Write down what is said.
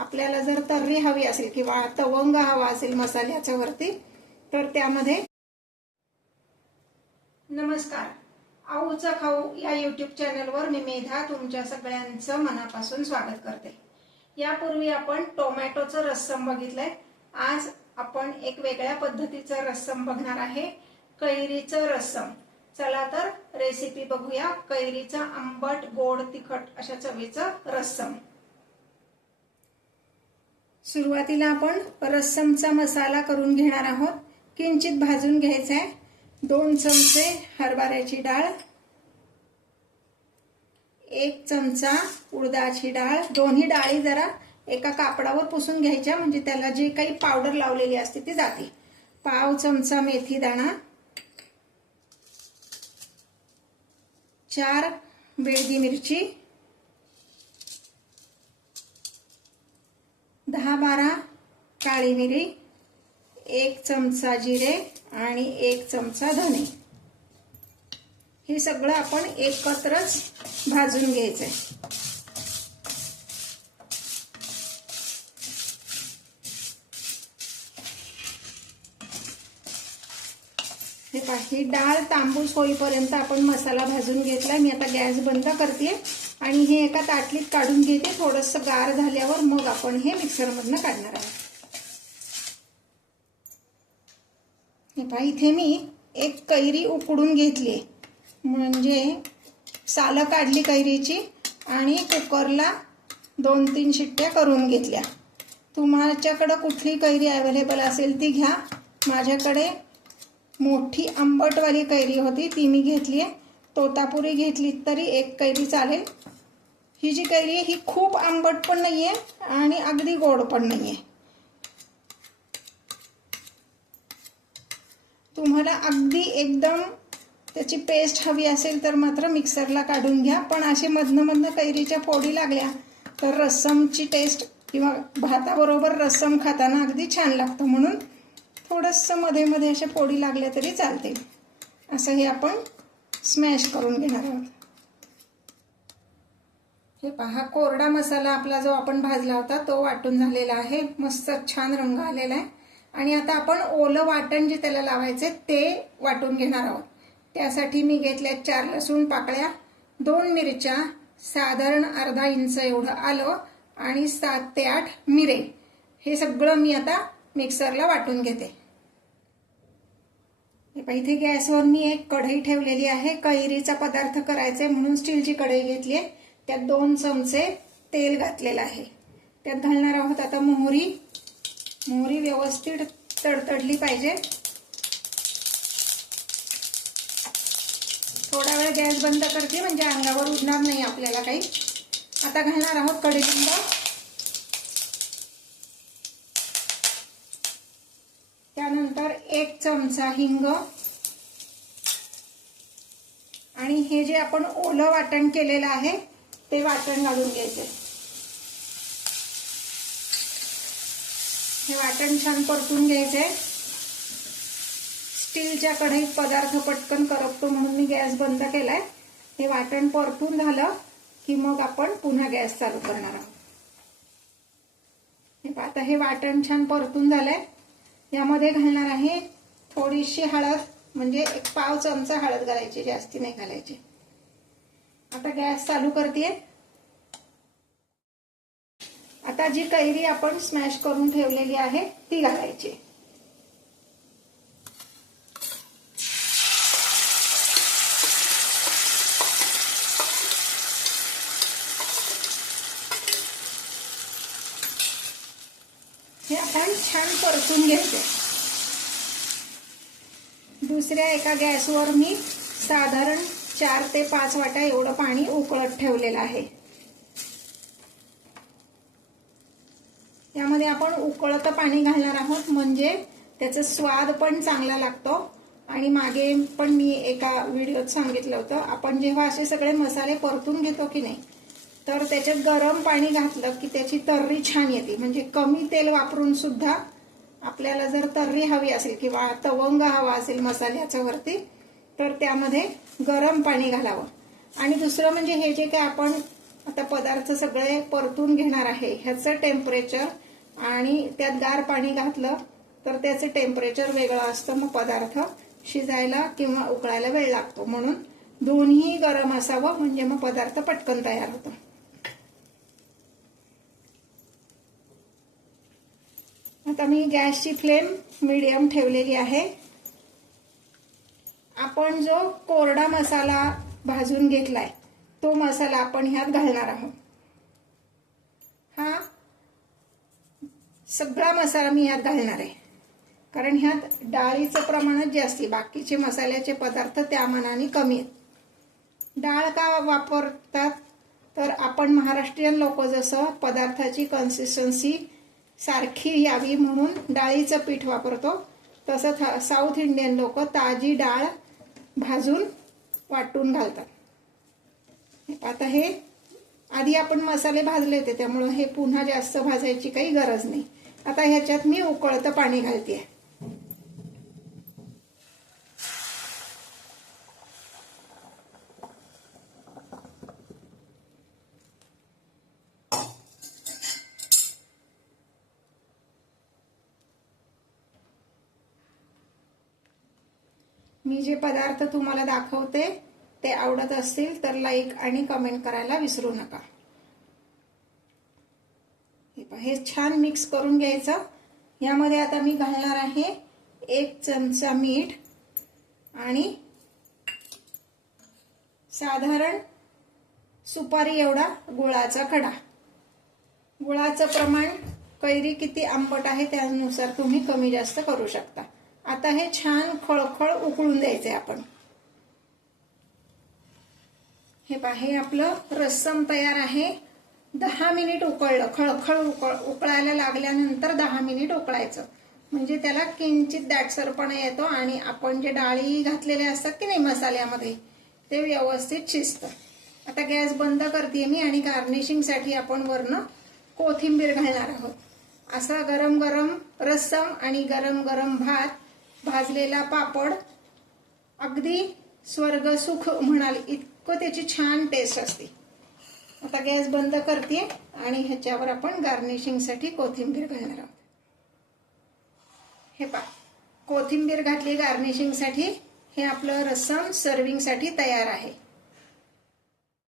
आपल्याला जर तर्री हवी असेल किंवा तवंग हवा असेल मसाल्याच्या वरती तर त्यामध्ये नमस्कार, आऊचा खाऊ या YouTube चॅनलवर मी मेधा तुमच्या सगळ्यांचं मनापासून स्वागत करते। यापूर्वी आपण टोमॅटोचं रस्सम बघितलंय। आज आपण एक वेगळ्या पद्धतीचं रस्सम बघणार आहे, कैरीचं रस्सम। चला तर रेसिपी बघूया। कैरीचं आंबट गोड तिखट अशा चवीचं रस्सम। सुरुवातीला आपण रस्समचा मसाला करून घेणार आहोत। किंचित भाजून घ्यायचा आहे। 2 चमचे हरभऱ्याची डाळ, 1 चमचा उडदाची डाळ। दोन्ही डाळी जरा एका कापडावर पुसून घ्यायच्या म्हणजे त्याला जे काही पावडर लावलेली असते ती जाते। पाव चमचा मेथी दाणा, 4 बेडगी मिरची, 10-12 काळी मिरी, 1 चमचा जिरे आणि 1 चमचा धने। हे सगळं आपण एकत्रच भाजून घ्यायचंय। हे पहा, ही डाळ तांबूस होईपर्यंत आपण मसाला भाजून घेतला। मी आता गॅस बंद करते आणि हे एका ताटलीत काढून घेते। थोडंसं गार झाल्यावर मग आपण हे मिक्सर मधनं काढणार आहोत। हे पहा, इथे मी एक कैरी उकडून घेतली, म्हणजे सालं काढली कैरीची आणि कुकरला 2-3 शिट्ट्या करून घेतल्या। तुमच्याकडे कुठली कैरी अवेलेबल असेल ती घ्या। माझ्याकडे मोठी आंबटवाली कैरी होती ती मी घेतली आहे। तोतापुरी घेतली तरी एक कैरी चालेल। ही जी कैरी आहे ही खूप आंबट पण नाहीये आणि अगदी गोड पण नाहीये। तुम्हाला अगदी एकदम त्याची पेस्ट हवी असेल तर मात्र मिक्सरला काढून घ्या, पण असे मधनं कैरीच्या फोडी लागल्या तर रस्समची टेस्ट किंवा भाताबरोबर रस्सम खाताना अगदी छान लागतं। म्हणून थोडंसं मध्ये अशा फोडी लागल्या तरी चालते। असं हे आपण स्मॅश करून घेणार आहोत। हे पहा, कोरडा मसाला आपला जो आपण भाजला होता तो वाटून झालेला आहे। मस्त छान रंग आलेला आहे आणि आता आपण ओलं वाटण जे त्याला लावायचे ते वाटून घेणार आहोत। त्यासाठी मी घेतल्या 4 लसूण पाकळ्या, 2 मिरच्या, साधारण अर्धा इंच एवढं आलं आणि 7 ते 8 मिरे। हे सगळं मी आता मिक्सरला वाटून घेते। इथे गॅसवर मी एक कढई ठेवलेली आहे। कैरीचा पदार्थ करायचे म्हणून स्टीलची कढई घेतली आहे। त्यात 2 चमचे तेल घातलेलं आहे। त्यात घालणार आहोत आता मोहरी। मोहरी व्यवस्थित तडतडली पाहिजे। थोडा वेळ गॅस बंद करते म्हणजे अंगावर उडणार नाही आपल्याला काही। आता घालणार आहोत कढीपत्ता, त्यानंतर 1 चमचा हिंग आणि हे जे आपण ओलं वाटण केलेलं आहे ते वाटण घालून घ्यायचे। हे वाटण छान परतून घ्यायचे। स्टीलच्या कढईत पदार्थ पटकन करपतो म्हणून मी गॅस बंद केलाय। हे वाटण परतून झालं की मग आपण पुन्हा गॅस चालू करणार आहोत। हे आता हे वाटण छान परतून झालंय। यामध्ये घालणार आहे थोडीशी हळद, म्हणजे 1 पाव चमचा हळद घालायची, जास्ती नाही घालायची। आता गॅस चालू करते। आता जी कैरी आपण स्मॅश करून ठेवलेली आहे ती घालायची। हे आपण छान परतून घ्यायचे। दुसऱ्या एका गॅसवर मी साधारण 4 ते 5 वाट्या एवढं पाणी उकळत ठेवलेलं आहे। यामध्ये आपण उकळतं पाणी घालणार आहोत म्हणजे त्याचा स्वाद पण चांगला लागतो। आणि मागे पण मी एका व्हिडिओत सांगितलं होतं, आपण जेव्हा असे सगळे मसाले परतून घेतो की नाही तर त्याच्यात गरम पाणी घातलं की त्याची तर्री छान येते। म्हणजे कमी तेल वापरून सुद्धा आपल्याला जर तर्री हवी असेल किंवा तवंग हवा असेल मसाल्याच्या वरती तर त्यामध्ये गरम पाणी घालावं। आणि दुसरं म्हणजे हे जे काय आपण आता पदार्थ सगळे परतून घेणार आहे. ह्याचं टेम्परेचर आणि त्यात गार पाणी घातलं तर त्याचं टेम्परेचर वेगळं असतं. मग पदार्थ शिजायला किंवा उकळायला वेळ लागतो. म्हणून दोन्ही गरम असावं म्हणजे मग पदार्थ पटकन तयार होतो. आता मी गॅसची फ्लेम मीडियम ठेवलेली आहे. आपण जो कोरडा मसाला भाजून घेतलाय तो मसाला आपण ह्यात घालणार आहोत. हा सगळा मसाला मी ह्यात घालणार आहे कारण ह्यात डाळीचं प्रमाणच जास्ती, बाकीचे मसाल्याचे पदार्थ त्या मानाने कमी आहेत. डाळ का वापरतात तर आपण महाराष्ट्रीयन लोक जसं पदार्थाची कन्सिस्टन्सी सारखी यावी म्हणून डाळीचं पीठ वापरतो, तसं साऊथ इंडियन लोक ताजी डाळ भाजून वाटून घालतात. आता हे आधी आपण मसाले भाजले होते त्यामुळे हे पुन्हा जास्त भाजायची काही गरज नाही. आता ह्याच्यात मी उकळतं पाणी घालते. मी जे पदार्थ तुम्हाला दाखवते ते आवडत असतील तर लाईक आणि कमेंट करायला विसरू नका. हे छान मिक्स करून घ्यायचं. यामध्ये आता मी घालणार आहे 1 चमचा मीठ आणि साधारण सुपारी एवढा गुळाचा खडा. गुळाचं प्रमाण कैरी किती आंबट आहे त्यानुसार तुम्ही कमी जास्त करू शकता. आता हे छान खळखळ उकळून द्यायचे आपण. हे पहा, हे आपलं रस्सम तयार आहे. 10 मिनिट उकळलं. खळखळ उकळायला लागल्यानंतर 10 मिनिट उकळायचं म्हणजे त्याला किंचित दाटसरपणा येतो आणि आपण जे डाळी घातलेले असतात की नाही मसाल्यामध्ये ते व्यवस्थित शिजतं. आता गॅस बंद करते मी आणि गार्निशिंगसाठी आपण वरनं कोथिंबीर घालणार आहोत. असा गरम गरम रस्सम आणि गरम गरम भात, भाजलेला पापड, अगदी स्वर्ग सुख म्हणाल इतकं त्याची छान टेस्ट असते. आता गॅस बंद करते आणि ह्याच्यावर आपण गार्निशिंगसाठी कोथिंबीर घालणार आहोत. हे पहा, कोथिंबीर घातली गार्निशिंगसाठी. हे आपलं रस्सम सर्विंगसाठी तयार आहे.